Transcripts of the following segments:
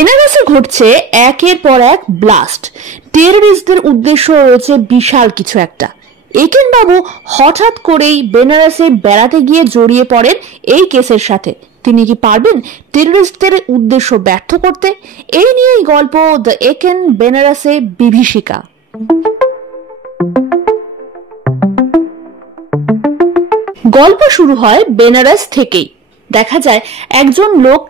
বেনারসে ঘটছে একের পর এক ব্লাস্ট। টেররিস্টদের উদ্দেশ্য রয়েছে বিশাল কিছু একটা। একেন বাবু হঠাৎ করেই বেনারসে বেড়াতে গিয়ে জড়িয়ে পড়েন এই কেসের সাথে। তিনি কি পারবেন টেররিস্টদের উদ্দেশ্য ব্যর্থ করতে? এই নিয়েই গল্প দ্য একেন বেনারসে বিভীষিকা। গল্প শুরু হয় বেনারস থেকেই। দেখা যায় একজন লোক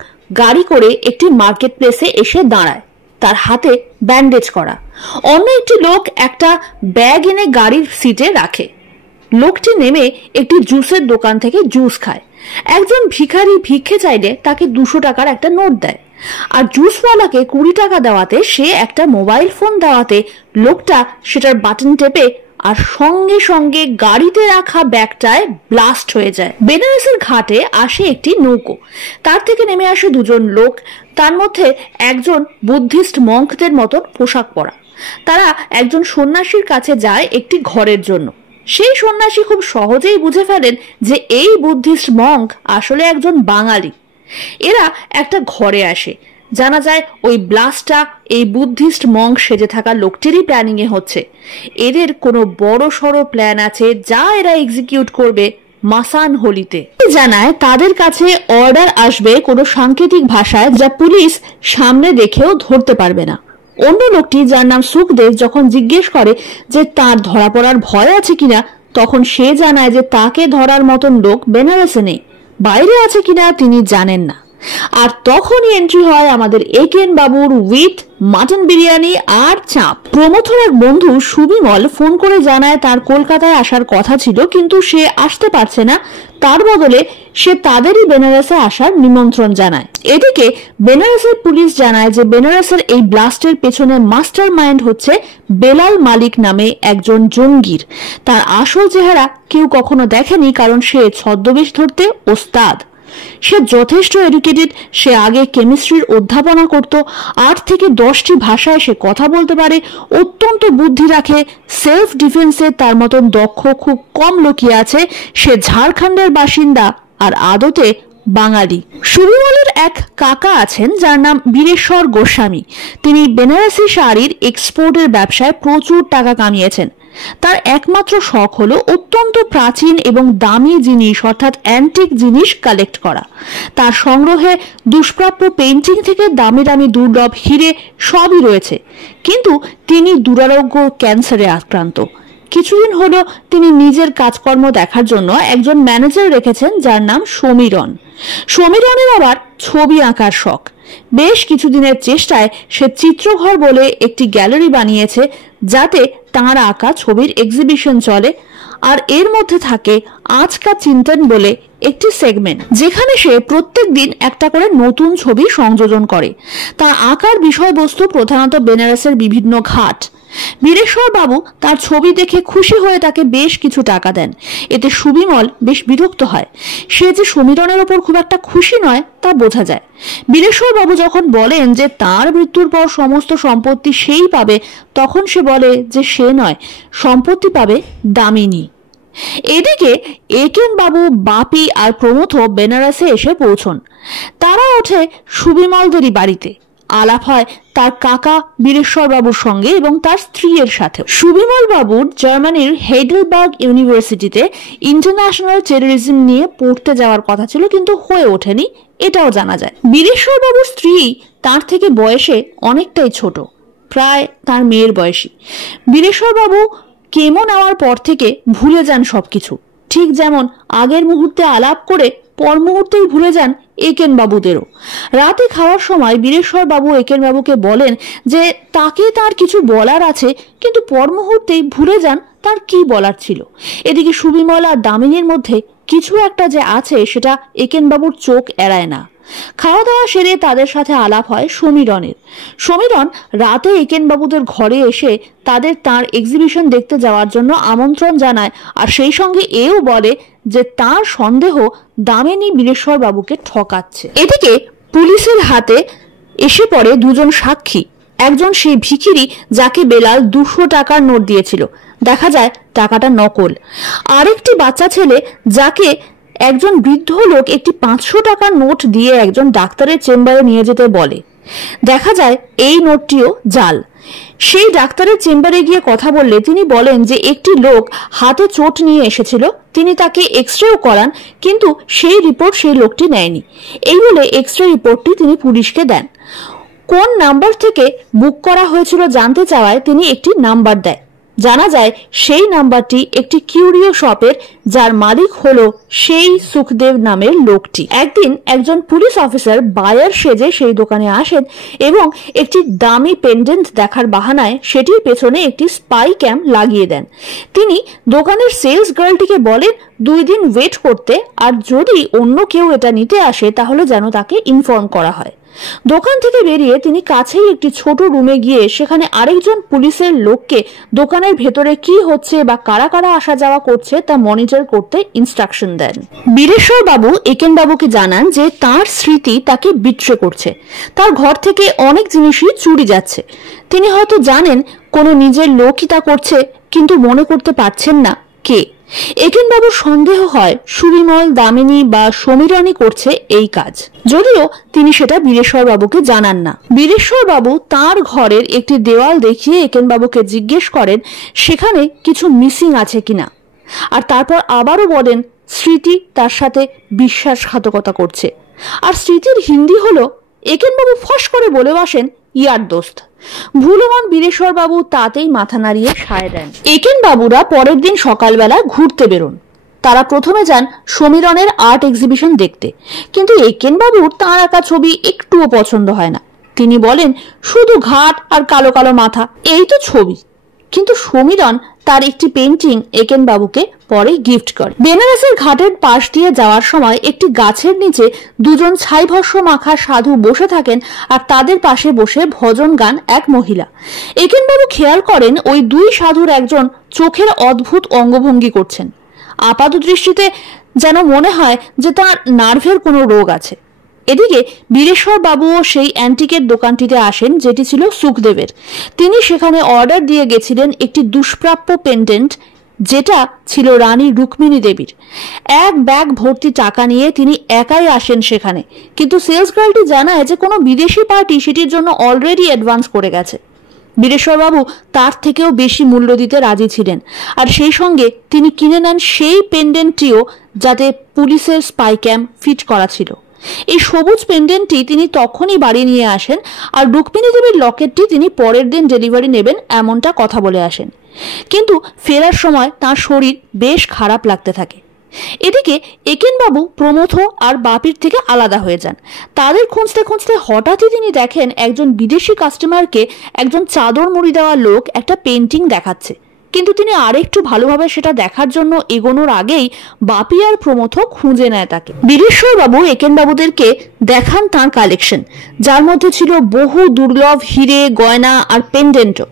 গাড়ি করে একটি মার্কেট প্লেসে এসে দাঁড়ায়, তার হাতে ব্যান্ডেজ করা। অন্য একটি লোক একটা ব্যাগ এনে গাড়ির সিটে রাখে। লোকটি নেমে একটি জুসের দোকান থেকে জুস খায়। একজন ভিখারি ভিক্ষে চাইলে তাকে 200 টাকার একটা নোট দেয়, আর জুসওয়ালাকে 20 টাকা দেওয়াতে সে একটা মোবাইল ফোন দেওয়াতে লোকটা সেটার বাটন টেপে আর সঙ্গে সঙ্গে গাড়িতে রাখা ব্যাগটায় ব্লাস্ট হয়ে যায়। বেনারসের ঘাটে আসে একটি নৌকো, তার থেকে নেমে আসে দুজন লোক। তার মধ্যে একজন বুদ্ধিস্ট মঙ্কদের মতন পোশাক পরা। তারা একজন সন্ন্যাসীর কাছে যায় একটি ঘরের জন্য। সেই সন্ন্যাসী খুব সহজেই বুঝে ফেলেন যে এই বুদ্ধিস্ট মঙ্ক আসলে একজন বাঙালি। এরা একটা ঘরে আসে। জানা যায় ওই ব্লাস্টটা এই বুদ্ধিস্ট মঙ্ক সেজে থাকা লোকটিরই প্ল্যানিং এ হচ্ছে। এদের কোনো বড় সড়ো প্ল্যান আছে যা এরা এক্সিকিউট করবে মাসান হোলিতে। জানায় তাদের কাছে অর্ডার আসবে কোনো সাংকেতিক ভাষায়, যা পুলিশ সামনে দেখেও ধরতে পারবে না। অন্য লোকটি, যার নাম সুখদেব, যখন জিজ্ঞেস করে যে তার ধরা পড়ার ভয় আছে কিনা, তখন সে জানায় যে তাকে ধরার মতন লোক বেনারসে নেই, বাইরে আছে কিনা তিনি জানেন না। আর তখনই এন্ট্রি হয় আমাদের একেন বাবুর উইথ মাটন বিরিয়ানি আর চাপ। প্রমথর এক বন্ধু সুবিমল ফোন করে জানায় তার কলকাতায় আসার কথা ছিল, কিন্তু সে আসতে পারছে না। তার বদলে সে তাদেরই বেনারসে আসার নিমন্ত্রণ জানায়। এদিকে বেনারসের পুলিশ জানায় যে বেনারসের এই ব্লাস্টের পেছনে মাস্টার মাইন্ড হচ্ছে বেলাল মালিক নামে একজন জঙ্গির। তার আসল চেহারা কেউ কখনো দেখেনি, কারণ সে ছদ্মবেশ ধরতে ওস্তাদ। সে যথেষ্ট এডুকেটেড। সে আগে কেমিস্ট্রির অধ্যাপনা করত। 8 থেকে 10টি ভাষায় সে কথা বলতে পারে, অত্যন্ত বুদ্ধি রাখে। সেলফ ডিফেন্সে তার মতন দক্ষ খুব কম লোকই আছে। সে ঝাড়খণ্ডের বাসিন্দা আর আদতে বাঙালি। সুবিমলের এক কাকা আছেন যার নাম বীরেশ্বর গোস্বামী। তিনি বেনারসি শাড়ির এক্সপোর্টের ব্যবসায় প্রচুর টাকা কামিয়েছেন। তার একমাত্র শখ হলো অত্যন্ত প্রাচীন এবং দামি জিনিস, অর্থাৎ অ্যান্টিক জিনিস কালেক্ট করা। তার সংগ্রহে দুষ্প্রাপ্য পেইন্টিং থেকে দামি দামি দুর্লভ হিরে সবই রয়েছে। কিন্তু তিনি দুরারোগ্য ক্যান্সারে আক্রান্ত। কিছুদিন হলো তিনি নিজের কাজকর্ম দেখার জন্য একজন ম্যানেজার রেখেছেন যার নাম সমীরণ। সমীরণের আবার ছবি আঁকার শখ। বেশ কিছুদিনের চেষ্টায় সে চিত্রঘর বলে একটি গ্যালারি বানিয়েছে, যাতে তাঁর আঁকা ছবির এক্সিবিশন চলে। আর এর মধ্যে থাকে আজকা চিন্তন বলে একটি সেগমেন্ট, যেখানে সে প্রত্যেক দিন একটা করে নতুন ছবি সংযোজন করে। তার আঁকার বিষয়বস্তু প্রধানত বেনারসের বিভিন্ন ঘাট। বীরেশ্বর বাবু তার ছবি দেখে খুশি হয়ে তাকে বেশ কিছু টাকা দেন। এতে সুবিমল বেশ বিরক্ত হয়। সে যে সমীরণের ওপর খুব একটা খুশি নয় তা বোঝা যায়। বীরেশ্বর বাবু যখন বলেন যে তার মৃত্যুর পর সমস্ত সম্পত্তি সেই পাবে, তখন সে বলে যে সে নয়, সম্পত্তি পাবে দামিনী। এদিকে একেন বাবু, বাপি আর প্রমথ বেনারসে এসে পৌঁছন। তারা ওঠে সুবিমলদেরই বাড়িতে। আলাপ হয় তার কাকা বীরেশ্বর বাবুর সঙ্গে এবং তার স্ত্রীর সাথে। সুবিমল বাবুর জার্মানির হেইডেলবার্গ ইউনিভার্সিটিতে ইন্টারন্যাশনাল টেররিজম নিয়ে পড়তে যাওয়ার কথা ছিল, কিন্তু হয়ে ওঠেনি, এটাও জানা যায়। বীরেশ্বর বাবুর স্ত্রী তার থেকে বয়সে অনেকটাই ছোট, প্রায় তার মেয়ের বয়সী। বীরেশ্বর বাবু কেমো নেওয়ার পর থেকে ভুলে যান সবকিছু, ঠিক যেমন আগের মুহূর্তে আলাপ করে পর মুহূর্তেই ভুলে যান একেন বাবুদেরও। রাতে খাওয়ার সময় বীরেশ্বর বাবু একেন বাবুকে বলেন যে তাকে তার কিছু বলার আছে, কিন্তু পর মুহূর্তেই ভুলে যান তার কি বলার ছিল। এদিকে সুবিমল আর দামিনীর মধ্যে কিছু একটা যে আছে সেটা একেন বাবুর চোখ এড়ায় না। খাওয়া দাওয়া সেরে তাদের সাথে আলাপ হয় সমীরণের। সমীরণ রাতে একেন বাবুদের ঘরে এসে তাদের তার এক্সিবিশন দেখতে যাওয়ার জন্য আমন্ত্রণ জানায়, আর সেই সঙ্গে এও বলে যে তার সন্দেহ দামিনী বীরেশ্বর বাবুকে ঠকাচ্ছে। এদিকে পুলিশের হাতে এসে পড়ে দুজন সাক্ষী। একজন সেই ভিখিরি যাকে বেলাল 200 টাকার নোট দিয়েছিল, দেখা যায় টাকাটা নকল। আরেকটি বাচ্চা ছেলে যাকে একজন বৃদ্ধ লোক একটি 500 টাকার নোট দিয়ে একজন ডাক্তারের চেম্বারে নিয়ে যেতে বলে। দেখা যায় এই নোটটিও জাল। সেই ডাক্তারের চেম্বারে গিয়ে কথা বললে তিনি বলেন যে একটি লোক হাতে চোট নিয়ে এসেছিল, তিনি তাকে এক্সরেও করান, কিন্তু সেই রিপোর্ট সেই লোকটি নেয়নি। এই বলে এক্সরে রিপোর্টটি তিনি পুলিশকে দেন। কোন নাম্বার থেকে বুক করা হয়েছিল জানতে চাওয়ায় তিনি একটি নাম্বার দেয়। জানা যায় সেই নাম্বারটি একটি কিউরিও শপের, যার মালিক হলো সেই সুখদেব নামের লোকটি। একদিন একজন পুলিশ অফিসার বায়ার সেজে সেই দোকানে আসেন এবং একটি দামি পেন্ডেন্ট দেখার বাহানায় সেটির পেছনে একটি স্পাই ক্যাম লাগিয়ে দেন। তিনি দোকানের সেলস গার্লটিকে বলেন 2 দিন ওয়েট করতে, আর যদি অন্য কেউ এটা নিতে আসে তাহলে যেন তাকে ইনফর্ম করা হয়। দোকান থেকে বেরিয়ে তিনি কাছেই একটি ছোট রুমে গিয়ে সেখানে আরেকজন পুলিশের লোককে দোকানের ভেতরে কি হচ্ছে বা কারা কারা আসা যাওয়া করছে তা মনিটর করতে ইনস্ট্রাকশন দেন। বীরেশ্বর বাবু একেন বাবুকে জানান যে তার স্মৃতি তাকে বিট্রে করছে, তার ঘর থেকে অনেক জিনিসই চুরি যাচ্ছে। তিনি হয়তো জানেন কোনো নিজের লোকই তা করছে, কিন্তু মনে করতে পারছেন না কে। একেন বাবুর সন্দেহ হয় সুবিমল, দামিনী বা সমীরণী করছে এই কাজ, যদিও তিনি সেটা বীরেশ্বর বাবুকে জানান না। বীরেশ্বর বাবু তার ঘরের একটি দেওয়াল দেখিয়ে একেন বাবুকে জিজ্ঞেস করেন সেখানে কিছু মিসিং আছে কিনা, আর তারপর আবারও বলেন স্মৃতি তার সাথে বিশ্বাসঘাতকতা করছে। আর স্মৃতির হিন্দি হলো, একেন বাবু ফস করে বলে বসেন ইয়ার দোস্ত। ভুলমন বীরেশ্বর বাবু তাতেই মাথা নাড়িয়ে সায় দেন। একেন বাবুরা পরের দিন সকালবেলা ঘুরতে বেরোন। তারা প্রথমে যান সমীরণের আর্ট এক্সিবিশন দেখতে, কিন্তু একেন বাবুর তাঁর আঁকা ছবি একটুও পছন্দ হয় না। তিনি বলেন শুধু ঘাট আর কালো কালো মাথা, এই তো ছবি। কিন্তু সমীরণ তার একটি পেন্টিং একেন বাবুকে পরে গিফট করে। বেনারসের ঘাটের পাশ দিয়ে যাওয়ার সময় একটি গাছের নিচে দুজন ছাইভস্ম মাখা সাধু বসে থাকেন, আর তাদের পাশে বসে ভজন গান এক মহিলা। একেন বাবু খেয়াল করেন ওই 2 সাধুর একজন চোখের অদ্ভুত অঙ্গভঙ্গি করছেন। আপাত দৃষ্টিতে যেন মনে হয় যে তার নার্ভের কোনো রোগ আছে। এদিকে বীরেশ্বর বাবুও সেই অ্যান্টিকের দোকানটিতে আসেন যেটি ছিল সুখদেবের। তিনি সেখানে অর্ডার দিয়ে গেছিলেন একটি দুষ্প্রাপ্য পেন্ডেন্ট, যেটা ছিল রানী রুক্মিণী দেবীর। এক ব্যাগ ভর্তি টাকা নিয়ে তিনি একাই আসেন সেখানে, কিন্তু সেলস গার্লটি জানায় যে কোনো বিদেশি পার্টি সেটির জন্য অলরেডি অ্যাডভান্স করে গেছে। বীরেশ্বর বাবু তার থেকেও বেশি মূল্য দিতে রাজি ছিলেন, আর সেই সঙ্গে তিনি কিনে নেন সেই পেন্ডেন্টটিও যাতে পুলিশের স্পাই ক্যাম ফিট করা ছিল। এই সবুজ পেন্ডেন্টটি তিনি তখনই বাড়ি নিয়ে আসেন, আর রুক্মিণী দেবীর লকেটটি তিনি পরের দিন ডেলিভারি নেবেন এমনটা কথা বলে আসেন। কিন্তু ফেরার সময় তার শরীর বেশ খারাপ লাগতে থাকে। এদিকে একেন বাবু প্রমথ আর বাপির থেকে আলাদা হয়ে যান। তাদের খুঁজতে খুঁজতে হঠাৎই তিনি দেখেন একজন বিদেশি কাস্টমারকে একজন চাদর মুড়ি দেওয়া লোক একটা পেন্টিং দেখাচ্ছে, কিন্তু তিনি আরেকটু ভালোভাবে সেটা দেখার জন্য এগোনোর আগেই বাপি আর প্রমথ খুঁজে নেয় তাকে। বীরেশ্বর বাবু একেন বাবুদেরকে দেখান তাঁর কালেকশন, যার মধ্যে ছিল বহু দুর্লভ হিরে, গয়না আর পেন্ডেন্টও।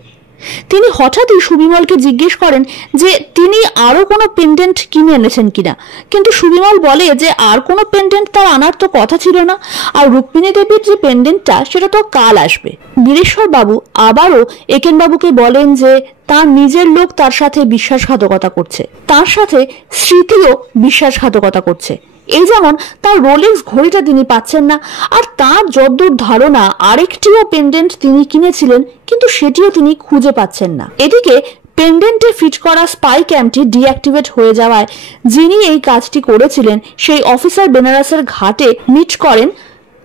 তিনি হঠাৎই সুবিমলকে জিজ্ঞেস করেন যে তিনি আরো কোনো পেন্ডেন্ট কিনে এনেছেন কিনা, কিন্তু সুবিমল বলে যে আর কোনো পেন্ডেন্ট তার আনার তো কথা ছিল না, আর রুক্মিণী দেবীর যে পেন্ডেন্টটা সেটা তো কাল আসবে। বীরেশ্বর বাবু আবারও একেন বাবুকে বলেন যে তার নিজের লোক তার সাথে বিশ্বাসঘাতকতা করছে, তার সাথে স্মৃতিও বিশ্বাসঘাতকতা করছে। এই যেমন তার রোলেক্স ঘড়িটা তিনি পাচ্ছেন না, আর তার যদ্দূর ধারণা আরেকটিও পেন্ডেন্ট তিনি কিনেছিলেন, কিন্তু সেটিও তিনি খুঁজে পাচ্ছেন না। এদিকে পেন্ডেন্টে ফিট করা স্পাই ক্যাম্পটি ডিঅ্যাক্টিভেট হয়ে যাওয়ায় যিনি এই কাজটি করেছিলেন সেই অফিসার বেনারসের ঘাটে মিট করেন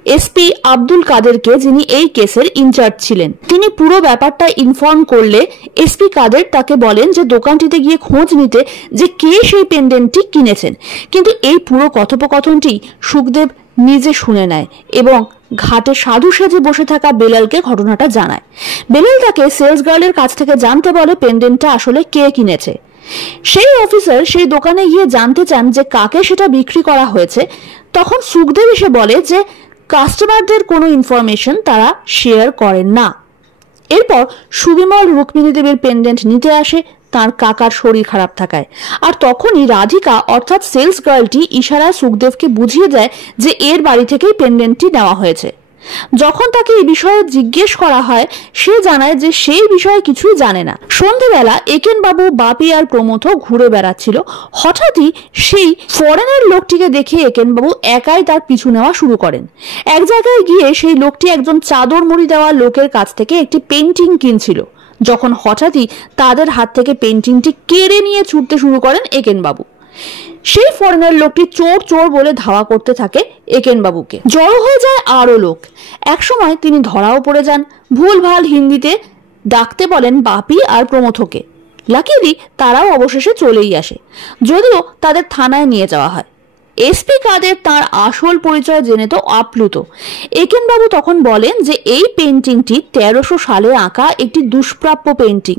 এসপি আব্দুল কাদেরকে, যিনি এই কেসের ইনচার্জ ছিলেন। তিনি পুরো ব্যাপারটা ইনফর্ম করলে এসপি কাদের তাকে বলেন যে দোকানটিতে গিয়ে খোঁজ নিতে যে কে সেই পেন্ডেন্টটি কিনেছেন। কিন্তু এই পুরো কথোপকথনটি সুখদেব নিজে শুনে নেয় এবং ঘাটে সাধু সেজে বসে থাকা বেলালকে ঘটনাটা জানায়। বেলাল তাকে সেলস গার্লের কাছ থেকে জানতে বলে পেন্ডেন্টটা আসলে কে কিনেছে। সেই অফিসার সেই দোকানে গিয়ে জানতে চান যে কাকে সেটা বিক্রি করা হয়েছে। তখন সুখদেব এসে বলে যে কাস্টমারদের কোনো ইনফরমেশন তারা শেয়ার করেন না। এরপর সুবিমল রুক্মিণী দেবীর পেন্ডেন্ট নিতে আসে তার কাকার শরীর খারাপ থাকায়, আর তখনই রাধিকা অর্থাৎ সেলস গার্লটি ইশারায় সুখদেবকে বুঝিয়ে দেয় যে এর বাড়ি থেকেই পেন্ডেন্টটি নেওয়া হয়েছে। যখন তাকে এই বিষয়ে জিজ্ঞেস করা হয় সে জানায় যে সেই বিষয়ে কিছুই জানে না। সন্ধ্যেবেলা একেন বাবু, বাপি আর প্রমথ ঘুরে বেড়াচ্ছিল। হঠাৎই সেই ফরেনার লোকটিকে দেখে একেন বাবু একাই তার পিছু নেওয়া শুরু করেন। এক জায়গায় গিয়ে সেই লোকটি একজন চাদর মুড়ি দেওয়া লোকের কাছ থেকে একটি পেন্টিং কিনছিল, যখন হঠাৎই তাদের হাত থেকে পেন্টিংটি কেড়ে নিয়ে ছুটতে শুরু করেন একেন বাবু। সেই ফরেনার লোকটি চোর চোর বলে ধাওয়া করতে থাকে একেন বাবুকে। জড়ো হয়ে যায় আরো লোক। একসময় তিনি ধরাও পড়ে যান। ভুলভাল হিন্দিতে ডাকতে বলেন বাপি আর প্রমথকে। লাকিলি তারাও অবশেষে চলেই আসে, যদিও তাদের থানায় নিয়ে যাওয়া হয়। এসপি কাদের তার আসল পরিচয় জেনে তো আপ্লুত। একেন বাবু তখন বলেন যে এই পেন্টিংটি 1300 সালে আঁকা একটি দুষ্প্রাপ্য পেন্টিং।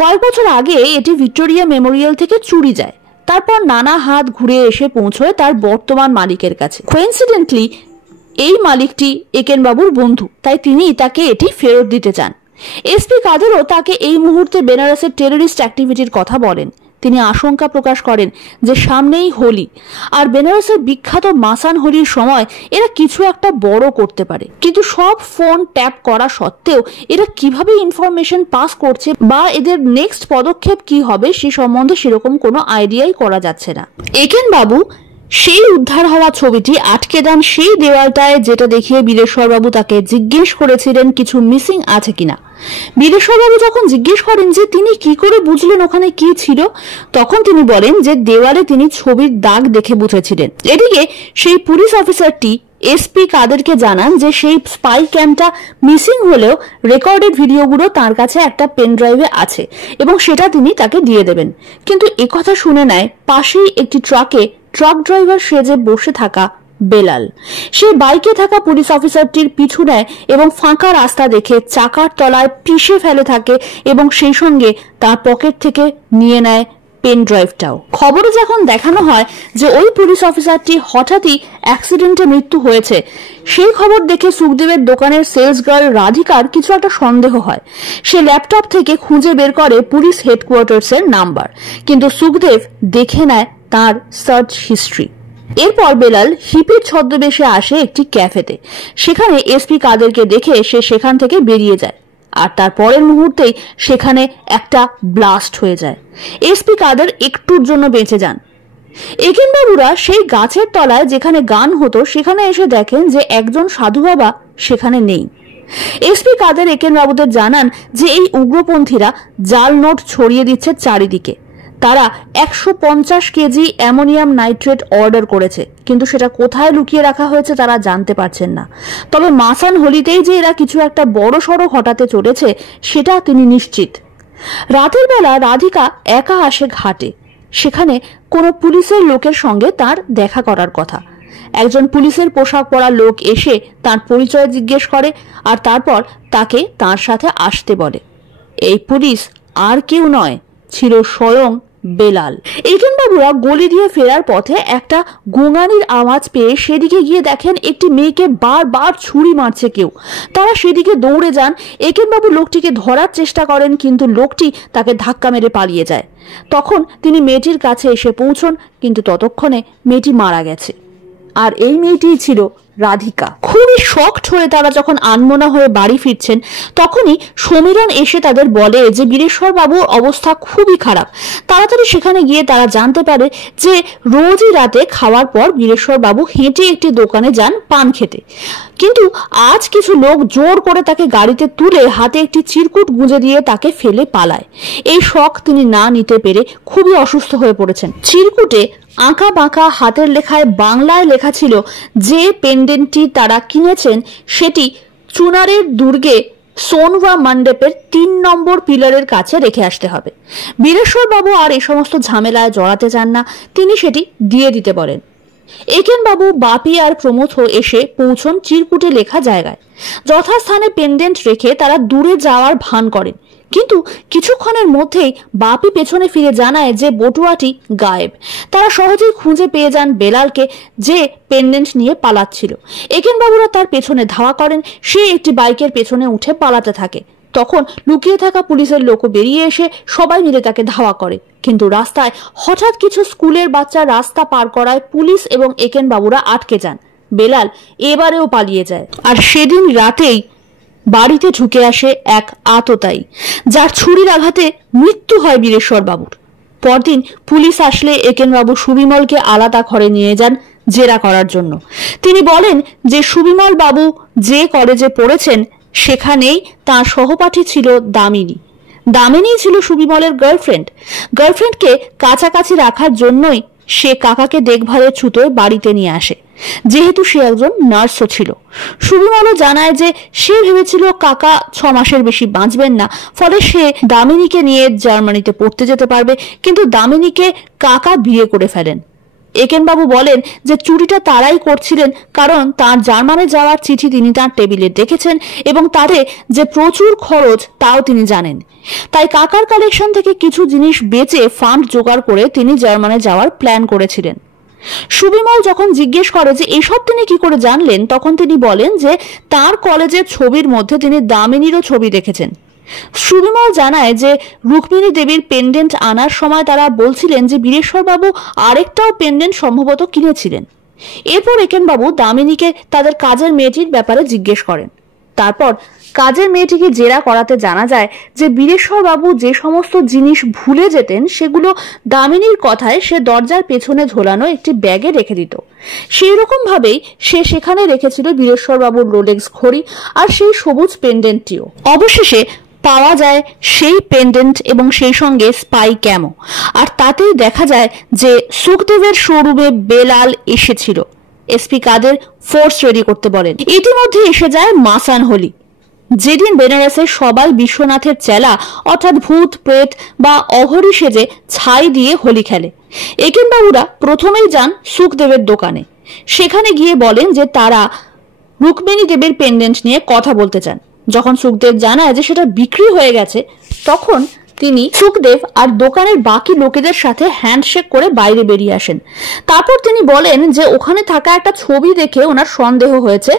কয়েক বছর আগে এটি ভিক্টোরিয়া মেমোরিয়াল থেকে চুরি যায়, তারপর নানা হাত ঘুরে এসে পৌঁছয় তার বর্তমান মালিকের কাছে। কোইন্সিডেন্টলি এই মালিকটি একেন বাবুর বন্ধু, তাই তিনি তাকে এটি ফেরত দিতে চান। এসপি কাদেরও তাকে এই মুহূর্তে বেনারসের টেররিস্ট অ্যাক্টিভিটির কথা বলেন। তিনি আশঙ্কা প্রকাশ করেন যে সামনেই হোলি, আর বেনারসের বিখ্যাত মাসান হোলির সময় এরা কিছু একটা বড় করতে পারে। কিন্তু সব ফোন ট্যাপ করা সত্ত্বেও এরা কিভাবে ইনফরমেশন পাস করছে বা এদের নেক্সট পদক্ষেপ কি হবে সে সম্বন্ধে সেরকম কোনো আইডিয়াই করা যাচ্ছে না। একেন বাবু সেই উদ্ধার হওয়া ছবিটি আটকে দেন সেই দেওয়ালটায়, যেটা দেখিয়ে বীরেশ্বর বাবু তাকে জিজ্ঞেস করেছিলেন কিছু মিসিং আছে কিনা। বীরেশ্বর বাবু যখন জিজ্ঞেস করেন যে তিনি কি করে বুঝলেন ওখানে কি ছিল, তখন তিনি বলেন যে দেওয়ালে তিনি ছবির দাগ দেখে বুঝেছিলেন। এদিকে সেই পুলিশ অফিসারটি এসপি কাদেরকে জানান যে সেই স্পাই ক্যামটা মিসিং হলেও রেকর্ডেড ভিডিওগুলো তার কাছে একটা পেন ড্রাইভে আছে এবং সেটা তিনি তাকে দিয়ে দেবেন। কিন্তু একথা শুনে নেয় পাশেই একটি ট্রাকে ট্রাক ড্রাইভার সেজে বসে থাকা বেলাল। সে বাইকে থাকা পুলিশ অফিসারটির পিছু নেয় এবং ফাঁকা রাস্তা দেখে চাকার তলায় পিষে ফেলে থাকে এবং সেই সঙ্গে তার পকেট থেকে নিয়ে নেয় পেন ড্রাইভটাও। খবরে যখন দেখানো হয় যে ওই পুলিশ অফিসারটি হঠাৎই অ্যাক্সিডেন্টে মৃত্যু হয়েছে, সেই খবর দেখে সুখদেবের দোকানের সেলস গার্ল রাধিকার কিছু একটা সন্দেহ হয়। সে ল্যাপটপ থেকে খুঁজে বের করে পুলিশ হেডকোয়ার্টার্সের নাম্বার, কিন্তু সুখদেব দেখে নেয় তার সার্চ হিস্ট্রি। এরপর বেলাল হিপির ছদ্মবেশে আসে একটি ক্যাফেতে। সেখানে এসপি কাদেরকে দেখে সে সেখান থেকে বেরিয়ে যায়, আর তার পরের মুহূর্তেই সেখানে একটা ব্লাস্ট হয়ে যায়। এসপি কাদের একটুর জন্য বেঁচে যান। একেন বাবুরা সেই গাছের তলায় যেখানে গান হতো সেখানে এসে দেখেন যে একজন সাধু বাবা সেখানে নেই। এসপি কাদের একেন বাবুদের জানান যে এই উগ্রপন্থীরা জাল নোট ছড়িয়ে দিচ্ছে চারিদিকে। তারা 150 কেজি অ্যামোনিয়াম নাইট্রেট অর্ডার করেছে, কিন্তু সেটা কোথায় লুকিয়ে রাখা হয়েছে তারা জানতে পারছেন না। তবে মাসান হোলিতেই যে এরা কিছু একটা বড় সড়ো ঘটাতে চলেছে সেটা তিনি নিশ্চিত। রাতের বেলা রাধিকা একা আসে ঘাটে। সেখানে কোনো পুলিশের লোকের সঙ্গে তার দেখা করার কথা। একজন পুলিশের পোশাক পরা লোক এসে তার পরিচয় জিজ্ঞেস করে আর তারপর তাকে তার সাথে আসতে বলে। এই পুলিশ আর কেউ নয়, ছিল স্বয়ং বেলাল। একেন বাবুরা গলি দিয়ে ফেরার পথে একটা গোঙানির আওয়াজ পেয়ে সেদিকে গিয়ে দেখেন একটি মেয়েকে বারবার ছুরি মারছে কেউ। তারা সেদিকে দৌড়ে যান। একেন বাবু লোকটিকে ধরার চেষ্টা করেন, কিন্তু লোকটি তাকে ধাক্কা মেরে পালিয়ে যায়। তখন তিনি মেয়েটির কাছে এসে পৌঁছন, কিন্তু ততক্ষণে মেয়েটি মারা গেছে। আর এই মেয়েটিই ছিল রাধিকা। খুবই শকড হয়ে তারা যখন আনমনা হয়ে বাড়ি ফিরছেন, তখনই সমীরণ এসে তাদের বলে যে বীরেশ্বর বাবুর অবস্থা খুবই খারাপ। তাড়াতাড়ি সেখানে গিয়ে তারা জানতে পারে যে রোজই রাতে খাওয়ার পর বীরেশ্বর বাবু হেঁটে একটি দোকানে যান পান খেতে, কিন্তু আজ কিছু লোক জোর করে তাকে গাড়িতে তুলে হাতে একটি চিরকুট গুঁজে দিয়ে তাকে ফেলে পালায়। এই শক তিনি না নিতে পেরে খুবই অসুস্থ হয়ে পড়েছেন। চিরকুটে আঁকা বাঁকা হাতের লেখায় বাংলায় লেখা ছিল যে পেন্ডেন্টটি তারা কিনেছেন সেটি চুনারের দুর্গে সোনওয়া মণ্ডপের 3 নম্বর পিলারের কাছে রেখে আসতে হবে। বীরেশ্বর বাবু আর এই সমস্ত ঝামেলায় জড়াতে চান না, তিনি সেটি দিয়ে দিতে বলেন। একেন বাবু, বাপি আর প্রমথ এসে পৌঁছন চিরকুটে লেখা জায়গায়। যথাস্থানে পেন্ডেন্ট রেখে তারা দূরে যাওয়ার ভান করেন, কিন্তু কিছুক্ষণের মধ্যেই বাপি পেছনে ফিরে জানায় যে বটুয়াটি গায়েব। তারা সহজেই খুঁজে পেয়ে যান বেলালকে, যে পেন্ডেন্ট নিয়ে পালাচ্ছিল। একেন বাবুরা তার পেছনে ধাওয়া করেন। সে একটি বাইকের পেছনে উঠে পালাতে থাকে। তখন লুকিয়ে থাকা পুলিশের লোকও বেরিয়ে এসে সবাই মিলে তাকে ধাওয়া করে, কিন্তু রাস্তায় হঠাৎ কিছু স্কুলের বাচ্চা রাস্তা পার করায় পুলিশ এবং একেন বাবুরা আটকে যান। বেলাল এবারেও পালিয়ে যায়। আর সেদিন রাতেই বাড়িতে ঢুকে আসে এক আততায়ী, যার ছুরির আঘাতে মৃত্যু হয় বীরেশ্বর বাবুর। পরদিন পুলিশ আসলে একেনবাবু সুবিমলকে আলাদা ঘরে নিয়ে যান জেরা করার জন্য। তিনি বলেন যে সুবিমল বাবু যে কলেজে পড়েছেন সেখানেই তার সহপাঠী ছিল দামিনী। দামিনী ছিল সুবিমলের গার্লফ্রেন্ডকে কাছাকাছি রাখার জন্যই সে কাকাকে দেখভালের ছুতোয় বাড়িতে নিয়ে আসে, যেহেতু সে একজন নার্সও ছিল। সুবিমলও জানায় যে সে ভেবেছিল কাকা 6 মাসের বেশি বাঁচবেন না, ফলে সে দামিনীকে নিয়ে জার্মানিতে পড়তে যেতে পারবে, কিন্তু দামিনীকে কাকা বিয়ে করে ফেলেন। একেনবাবু বলেন যে চুরিটা তারাই করছিলেন, কারণ তার জার্মানে যাওয়ার চিঠি তিনি তার টেবিলে দেখেছেন এবং তাতে যে প্রচুর খরচ তাও তিনি জানেন। তাই কাকার কালেকশন থেকে কিছু জিনিস বেচে ফান্ড জোগাড় করে তিনি জার্মানে যাওয়ার প্ল্যান করেছিলেন। সুবিমল যখন জিজ্ঞেস করে যে এসব তিনি কি করে জানলেন, তখন তিনি বলেন যে তার কলেজের ছবির মধ্যে তিনি দামিনীরও ছবি দেখেছেন। সুবিমল জানায় যে রুক্মিণী দেবীর পেন্ডেন্ট আনার সময় তারা বলছিলেন যে বীরেশ্বর বাবু আরেকটাও পেন্ডেন্ট সম্ভবত কিনেছিলেন। এরপর একেনবাবু দামিনীকে তাদের কাজের মেয়েটির ব্যাপারে জিজ্ঞেস করেন। তারপর কাজের মেয়েটিকে জেরা করাতে জানা যায় যে বীরেশ্বর বাবু যে সমস্ত জিনিস ভুলে যেতেন সেগুলো দামিনীর কথায় সে দরজার পেছনে ঝোলানো একটি ব্যাগে রেখে দিত। সেই রকম ভাবেই সে সেখানে রেখেছিল বীরেশ্বর বাবুর রোলেক্স ঘড়ি আর সেই সবুজ পেন্ডেন্টটিও। অবশেষে পাওয়া যায় সেই পেন্ডেন্ট এবং সেই সঙ্গে স্পাই ক্যামো, আর তাতেই দেখা যায় যে সুখদেবের শোরুমে বেলাল এসেছিল। এসপি কাদের ফোর্স রেডি করতে বলেন। ইতিমধ্যে এসে যায় মাসান হোলি, যেদিন বেনারসের সবাই বিশ্বনাথের চেলা অর্থাৎ ভূত প্রেত বা অঘরী সেজে ছাই দিয়ে হোলি খেলে। একেনবাবুরা প্রথমেই যান সুখদেবের দোকানে। সেখানে গিয়ে বলেন যে তারা রুক্মিণী দেবীর পেন্ডেন্ট নিয়ে কথা বলতে চান। যখন সুখদেব জানায় যে সেটা বিক্রি হয়ে গেছে, তখন তিনি সুখদেব আর দোকানের বাকি লোকেদের সাথে হ্যান্ডশেক করে বাইরে বেরিয়ে আসেন। তারপর তিনি বলেন যে ওখানে থাকা একটা ছবি দেখে ওনার সন্দেহ হয়েছে,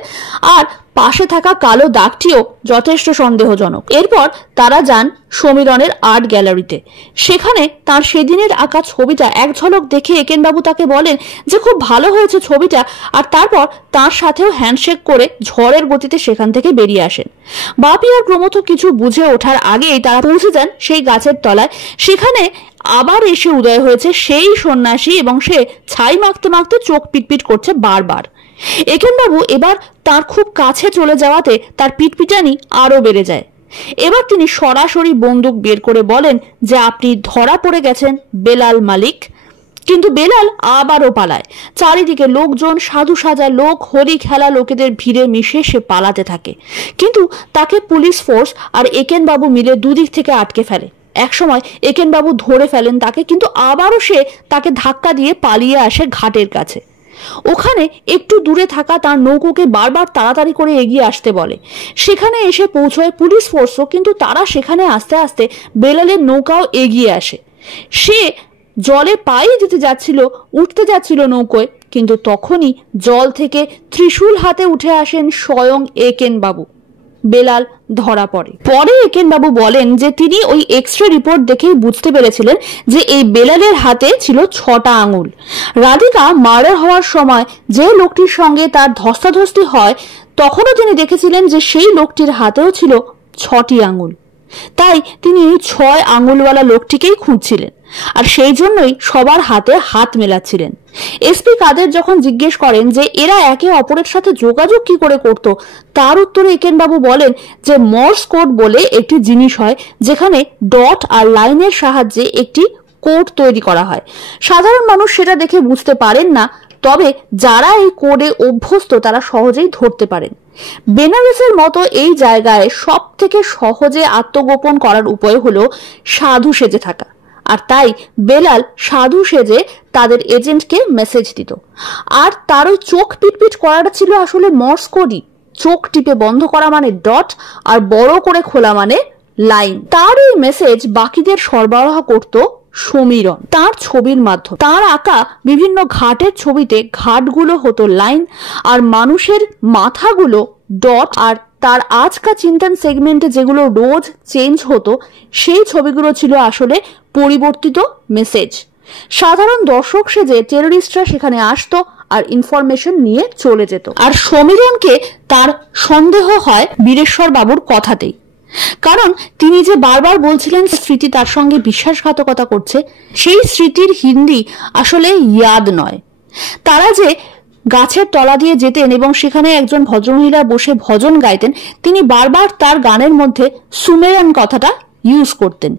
আর পাশে থাকা কালো দাগটিও যথেষ্ট সন্দেহজনক। এরপর তারা যান সমীরনের আর্ট গ্যালারিতে। সেখানে তার সেদিনের আঁকা ছবিটা এক ঝলক দেখে একেনবাবু তাকে বলেন যে খুব ভালো হয়েছে ছবিটা, আর তারপর তার সাথেও হ্যান্ডশেক করে ঝড়ের গতিতে সেখান থেকে বেরিয়ে আসেন। বাপি আর প্রমথ কিছু বুঝে ওঠার আগেই তারা পৌঁছে যান সেই গাছের তলায়। সেখানে আবার এসে উদয় হয়েছে সেই সন্ন্যাসী এবং সে ছাই মাখতে মাখতে চোখ পিটপিট করছে বারবার। একেনবাবু এবার তার খুব কাছে চলে যাওয়াতে তার পিটপিটানি আরো বেড়ে যায়। এবার তিনি সরাসরি বন্দুক বের করে বলেন যে আপনি ধরা পড়ে গেছেন বেলাল মালিক। কিন্তু বেলাল আবারও পালায়। চারিদিকে লোকজন, সাধু সাজা লোক, হোলি খেলা লোকেদের ভিড়ে মিশে সে পালাতে থাকে, কিন্তু তাকে পুলিশ ফোর্স আর একেনবাবু মিলে দুদিক থেকে আটকে ফেলে। একসময় একেনবাবু ধরে ফেলেন তাকে, কিন্তু আবারও সে তাকে ধাক্কা দিয়ে পালিয়ে আসে ঘাটের কাছে। ওখানে একটু দূরে থাকা তার নৌকোকে বারবার তাড়াতাড়ি করে এগিয়ে আসতে বলে। সেখানে এসে পৌঁছয় পুলিশ ফোর্সও, কিন্তু তারা সেখানে আস্তে আস্তে বেলালের নৌকাও এগিয়ে আসে। সে জলে পায়ে যেতে যাচ্ছিল, উঠতে যাচ্ছিল নৌকোয়, কিন্তু তখনই জল থেকে ত্রিশূল হাতে উঠে আসেন স্বয়ং একেনবাবু। বেলাল ধরা পড়ে। পরে একেনবাবু বলেন যে তিনি ওই এক্সরে রিপোর্ট দেখেই বুঝতে পেরেছিলেন যে এই বেলালের হাতে ছিল 6টা আঙুল। রাধিকা মার্ডার হওয়ার সময় যে লোকটির সঙ্গে তার ধস্তাধস্তি হয়, তখনও তিনি দেখেছিলেন যে সেই লোকটির হাতেও ছিল 6টি আঙুল। তাই তিনি 6 আঙুলওয়ালা লোকটিকেই খুঁজছিলেন, আর সেই জন্যই সবার হাতে হাত মেলাচ্ছিলেন। এসপি কাদের যখন জিজ্ঞেস করেন যে এরা একে অপরের সাথে যোগাযোগ কি করে করত, তার উত্তরে একেনবাবু বলেন যে মর্স কোড বলে একটি জিনিস হয়, যেখানে ডট আর লাইনের সাহায্যে একটি কোড তৈরি করা হয়। সাধারণ মানুষ সেটা দেখে বুঝতে পারেন না, তবে যারা এই কোডে অভ্যস্ত তারা সহজেই ধরতে পারেন। বেনারসের মতো এই জায়গায় সব থেকে সহজে আত্মগোপন করার উপায় হলো সাধু সেজে থাকা, আর তাই বেলাল সাধু সেজে তাদের এজেন্টকে মেসেজ দিত। আর তার ওই চোখ পিটপিট করাটা ছিল আসলে মর্স কোডই। চোখ টিপে বন্ধ করা মানে ডট, আর বড় করে খোলা মানে লাইন। তার এই মেসেজ বাকিদের সরবরাহ করত সমীরন তার ছবির মাধ্যমে। তার আঁকা বিভিন্ন ঘাটের ছবিতে ঘাটগুলো হতো লাইন, আর মানুষের মাথাগুলো ডট, আর তার আজকা চিন্তন সেগমেন্টে যেগুলো রোজ চেঞ্জ হতো সেই ছবিগুলো ছিল আসলে পরিবর্তিত মেসেজ। সাধারণ দর্শক সেজে টেররিস্টরা সেখানে আসতো আর ইনফরমেশন নিয়ে চলে যেত। আর সমীরণকে তার সন্দেহ হয় বীরেশ্বর বাবুর কথাতেই, কারণ তিনি যে বারবার বলছিলেন স্মৃতি তার সঙ্গে বিশ্বাসঘাতকতা করছে, সেই স্মৃতির হিন্দি আসলে ইয়াদ নয়। তারা যে গাছের তলা দিয়ে যেতেন এবং সেখানে একজন ভদ্রমহিলা বসে ভজন গাইতেন, তিনি বারবার তার গানের মধ্যে সুমেরান কথাটা ইউজ করতেন।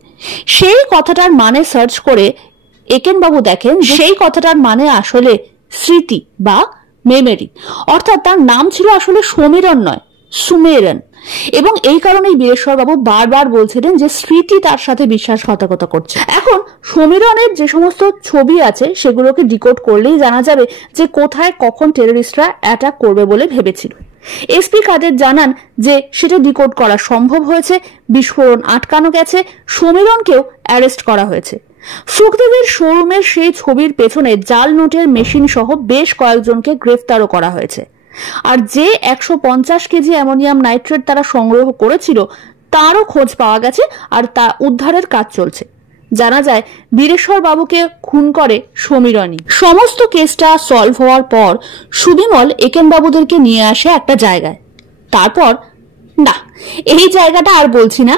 সেই কথাটার মানে সার্চ করে একেন বাবু দেখেন সেই কথাটার মানে আসলে স্মৃতি বা মেমোরি, অর্থাৎ তার নাম ছিল আসলে সমীরণ নয়, সুমেরন। এবং এই কারণেই বীরেশ্বর বাবু বারবার বলছিলেন যে স্মৃতি তার সাথে বিশ্বাসঘাতকতা করছে। এখন সমীরণের যে সমস্ত ছবি আছে সেগুলোকে ডিকোড করলেই জানা যাবে যে কোথায় কখন টেররিস্টরা অ্যাটাক করবে বলে ভেবেছিল। এসপি কাদের জানান যে সেটা ডিকোড করা সম্ভব হয়েছে, বিস্ফোরণ আটকানো গেছে, সমীরণকেও অ্যারেস্ট করা হয়েছে। সুখদেবের শোরুমের সেই ছবির পেছনে জাল নোটের মেশিন সহ বেশ কয়েকজনকে গ্রেফতারও করা হয়েছে। আর যে 150 কেজি অ্যামোনিয়াম নাইট্রেট তারা সংগ্রহ করেছিল তারও খোঁজ পাওয়া গেছে আর তা উদ্ধারের কাজ চলছে। জানা যায় বীরেশ্বর বাবুকে খুন করে সমীরণই। সমস্ত কেসটা সলভ হওয়ার পর সুবিমল একেন বাবুদেরকে নিয়ে আসে একটা জায়গায়। তারপর না, এই জায়গাটা আর বলছি না,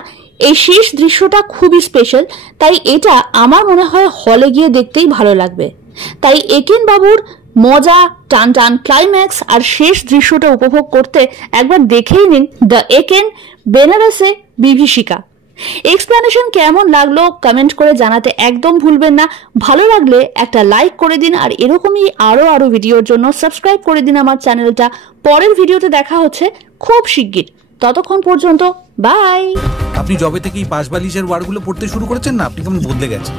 এই শেষ দৃশ্যটা খুবই স্পেশাল, তাই এটা আমার মনে হয় হলে গিয়ে দেখতেই ভালো লাগবে। তাই একেন বাবুর মজা, টান টান ক্লাইম্যাক্স আর শেষ দৃশ্যটা উপভোগ করতে একবার দেখেই নিন দ্য একেন, বেনারসে বিভীষিকা। এক্সপ্লেনেশন কেমন লাগলো কমেন্ট করে জানাতে একদম ভুলবেন না। ভালো লাগলে একটা লাইক করে দিন আর এরকমই আরো ভিডিওর জন্য সাবস্ক্রাইব করে দিন আমার চ্যানেলটা। পরের ভিডিওতে দেখা হচ্ছে খুব শিগগির, ততক্ষণ পর্যন্ত বাই। আপনি যবে থেকে এই পাশ বালিশের ওয়ার্ডগুলো পড়তে শুরু করেছেন না, আপনি কেমন বদলে গেছেন।